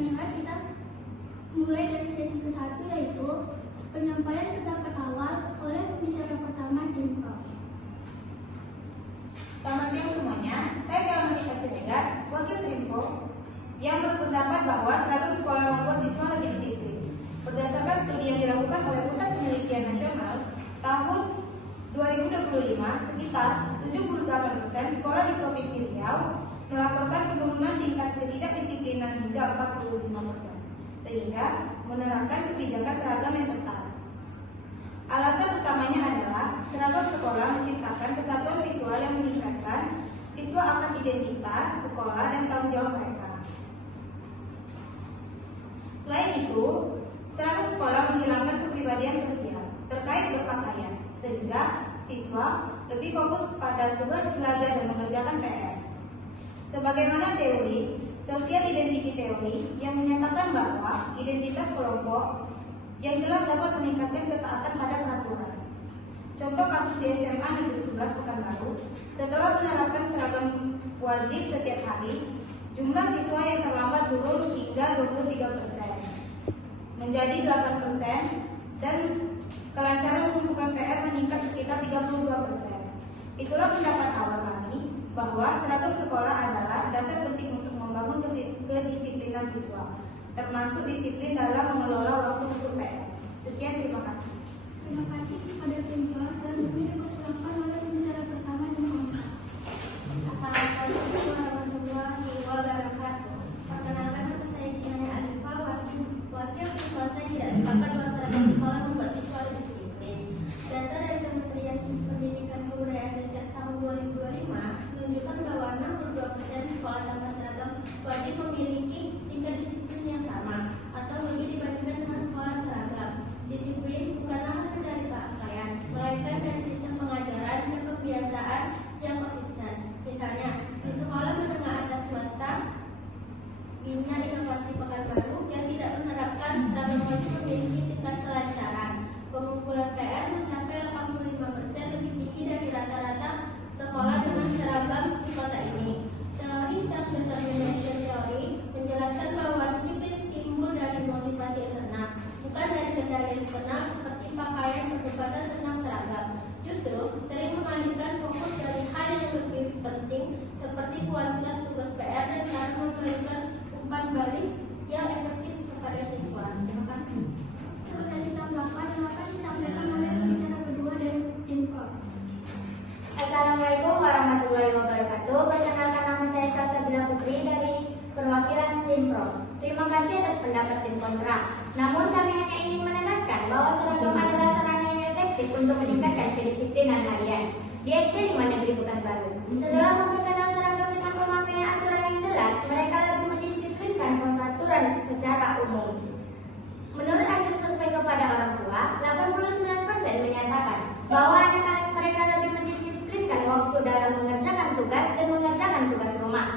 Mendengar kita mulai dari sesi ke-1, yaitu penyampaian pendapat awal oleh pembicara pertama tim Prof. Selamat siang semuanya, saya Kelamanika Siregar, Wakil Trimpo, yang berpendapat bahwa seragam sekolah membuat siswa lebih disiplin. Berdasarkan studi yang dilakukan oleh Pusat Penelitian Nasional tahun 2025, sekitar 78% sekolah di Provinsi Riau melaporkan penurunan tingkat ketidakdisiplinan hingga 45%, sehingga menerapkan kebijakan seragam yang ketat. Alasan utamanya adalah seragam sekolah menciptakan kesatuan visual yang meningkatkan siswa akan identitas sekolah dan tanggung jawab mereka. Selain itu, seragam sekolah menghilangkan kepribadian sosial terkait berpakaian, sehingga siswa lebih fokus pada tugas belajar dan mengerjakan PR. Sebagaimana teori Social Identity Theory yang menyatakan bahwa identitas kelompok yang jelas dapat meningkatkan ketaatan pada peraturan. Contoh kasus di SMA Negeri 11 Pekanbaru, setelah menerapkan seragam wajib setiap hari, jumlah siswa yang terlambat turun hingga 23% menjadi 8%, dan kelancaran mengumpulkan PR meningkat sekitar 32%. Itulah pendapat awal kami bahwa seragam sekolah adalah dasar penting untuk membangun kedisiplinan siswa, termasuk disiplin dalam mengelola waktu untuk PR. Sekian, terima kasih. Terima kasih kepada tim Prof. Selanjutnya dipersilakan oleh pembicara pertama tim Prof. Assalamualaikum warahmatullahi wabarakatuh. Perkenalkan, nama saya Kiana Alifa, wakil ketua tidak sepakat bahwa seragam sekolah membuat siswa lebih disiplin. Data dari Kementerian Pendidikan Kebudayaan dan Riset tahun 2025 menunjukkan bahwa 62% sekolah tanpa seragam wajib memiliki tingkat disiplin yang sama atau lebih dibandingkan dengan sekolah seragam. Disiplin bukanlah hasil dari pakaian, melainkan dari sistem pengajaran dan kebiasaan yang konsisten. Misalnya, di sekolah menengah atas swasta Bina Inovasi Pekanbaru yang tidak menerapkan seragam wajib memiliki tingkat kelancaran pengumpulan PR mencapai 85% lebih tinggi dari rata-rata sekolah dengan seragam di kota ini. Teori self-determination theory menjelaskan bahwa disiplin timbul dari motivasi internal, bukan dari kendala eksternal seperti pakaian, perdebatan tentang seragam. Justru sering mengalihkan fokus dari hal yang lebih penting seperti kualitas tugas PR dan cara memberikan umpan balik yang efektif kepada siswa. Terima kasih. Sesi tanggapan yang akan disampaikan oleh pembicara kedua dari tim Prof. Assalamualaikum warahmatullahi wabarakatuh. Perkenalkan, nama saya Salsabila Putri dari perwakilan tim Prof. Terima kasih atas pendapat tim kontra. Namun kami hanya ingin menegaskan bahwa seragam adalah sarana yang efektif untuk meningkatkan kedisiplinan kalian. Di SD 5 Negeri Pekanbaru, setelah memperkenal seragam dengan pemakaian aturan yang jelas, mereka lebih mendisiplinkan peraturan secara umum. Menurut hasil survei kepada orang tua, 89% menyatakan bahwa anak-anak mereka lebih mendisiplinkan waktu dalam mengerjakan tugas dan mengerjakan tugas rumah.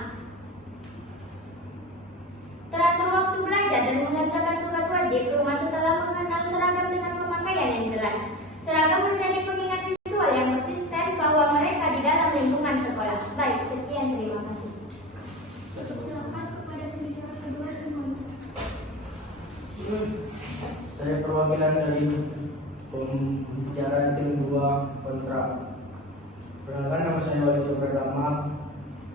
Teratur waktu belajar dan mengerjakan tugas wajib rumah setelah mengenal seragam dengan pemakaian yang jelas. Seragam menjadi pengingat visual yang konsisten bahwa mereka di dalam lingkungan sekolah. Baik, sekian, terima kasih. Silakan kepada pembicara kedua tim Prof. Saya perwakilan dari pembicara tim 2 kontra. Perkenalkan, nama saya Wahyu Pratama.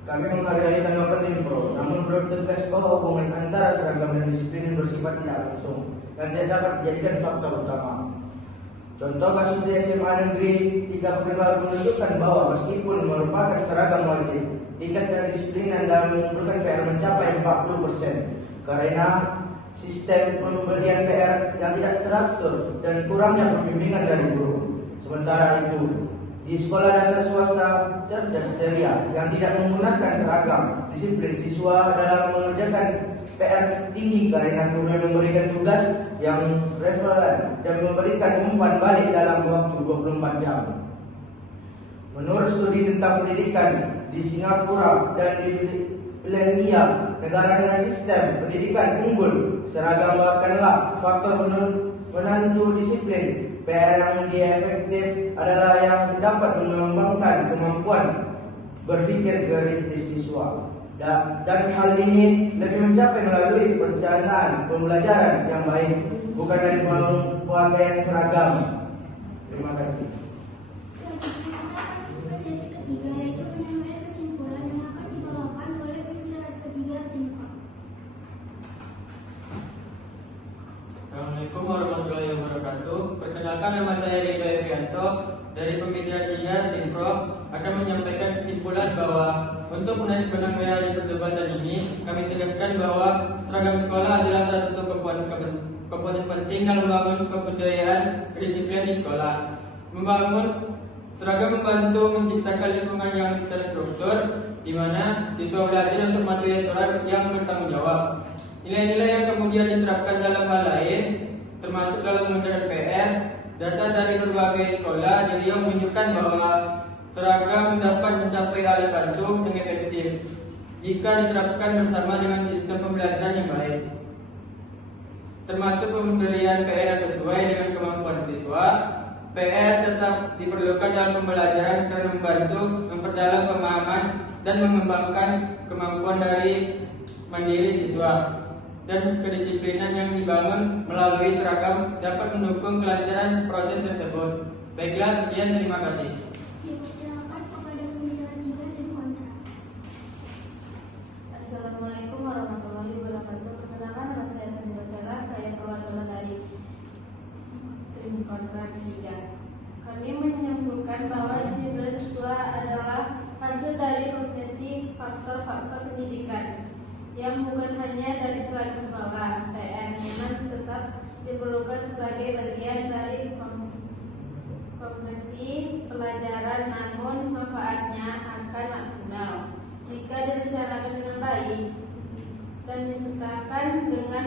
Kami menghargai tanggapan tim Pro, namun perlu tegas bahwa hubungan antara seragam dan disiplin bersifat tidak langsung dan tidak dapat dijadikan faktor utama. Contoh kasus di SMA Negeri 3 Pekanbaru menunjukkan bahwa meskipun merupakan seragam wajib, tingkat kedisiplinan dalam mengumpulkan PR mencapai 40% karena sistem pemberian PR yang tidak teratur dan kurangnya pembimbingan dari guru. Sementara itu, di sekolah dasar swasta cerdas ceria yang tidak menggunakan seragam, disiplin siswa dalam mengerjakan PR tinggi karena guru yang memberikan tugas yang relevan dan memberikan umpan balik dalam waktu 24 jam. Menurut studi tentang pendidikan di Singapura dan di Finlandia, negara dengan sistem pendidikan unggul, seragam bukanlah faktor penentu disiplin. PR yang dia efektif adalah yang dapat mengembangkan kemampuan berpikir kritis siswa. Dan hal ini lebih mencapai melalui perencanaan pembelajaran yang baik, bukan dari pemakaian seragam. Terima kasih. Ke sesi ketiga, yaitu penyampaian kesimpulan yang akan dibawakan oleh pembicara ketiga tim Pro. Assalamualaikum warahmatullahi wabarakatuh. Perkenalkan, nama saya Ridho Evianto dari pembicara 3 tim Pro akan menyampaikan kesimpulan bahwa untuk menarik benang merah di perdebatan ini, kami tegaskan bahwa seragam sekolah adalah salah satu komponen penting dalam membangun kebudayaan kedisiplinan di sekolah. Membangun seragam membantu menciptakan lingkungan yang terstruktur, di mana siswa belajar untuk mematuhi aturan yang bertanggung jawab. Nilai-nilai yang kemudian diterapkan dalam hal lain, termasuk dalam mengerjakan PR, data dari berbagai sekolah di Riau menunjukkan bahwa seragam dapat mencapai hal bantu dengan efektif jika diterapkan bersama dengan sistem pembelajaran yang baik, termasuk pemberian PR yang sesuai dengan kemampuan siswa. PR tetap diperlukan dalam pembelajaran karena membantu memperdalam pemahaman dan mengembangkan kemampuan dari mandiri siswa. Dan kedisiplinan yang dibangun melalui seragam dapat mendukung kelancaran proses tersebut. Baiklah, sekian, terima kasih. Dipersilakan kepada pembicara tiga tim kontra. Assalamualaikum warahmatullahi wabarakatuh. Perkenalkan, nama saya Sandi Rosela. Saya perwakilan dari tim kontra 3. Kami menyimpulkan bahwa disiplin siswa adalah hasil dari kombinasi faktor-faktor pendidikan yang bukan hanya dari seragam sekolah. PR memang tetap diperlukan sebagai bagian dari kompresi pelajaran, namun manfaatnya akan maksimal jika direncanakan dengan baik dan disertakan dengan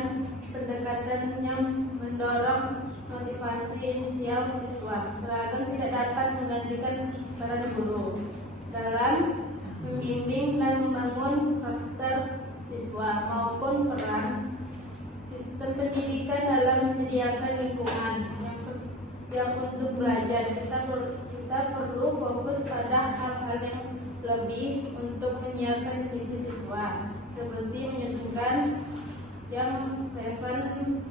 pendekatan yang mendorong motivasi inisial siswa. Seragam tidak dapat menggantikan peran guru dalam membimbing dan membangun karakter siswa maupun peran sistem pendidikan dalam menyediakan lingkungan yang untuk belajar. Kita perlu fokus pada hal-hal yang lebih untuk menyiapkan disiplin siswa, seperti menyusunkan yang relevan,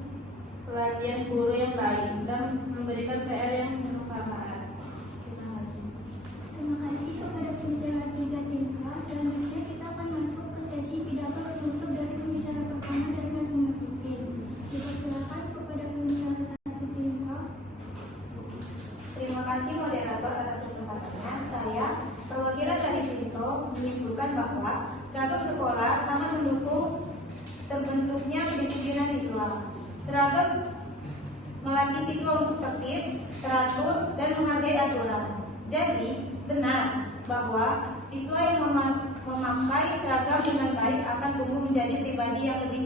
pelatihan guru yang baik, dan memberikan PR yang bermanfaat. Terima kasih. Terima kasih kepada pembicara tiga tim Pro. Selanjutnya kita akan masuk ke sesi pidato penutup dari pembicara pertama dari masing-masing tim. Dipersilakan kepada pembicara satu tim Pro. Terima kasih moderator atas kesempatannya. Saya, perwakilan dari Pinto, menyimpulkan bahwa seragam sekolah sangat mendukung terbentuknya kedisiplinan siswa. Seragam melatih siswa untuk tertib, teratur, dan menghargai aturan. Jadi, benar bahwa siswa yang memakai seragam dengan baik akan tumbuh menjadi pribadi yang lebih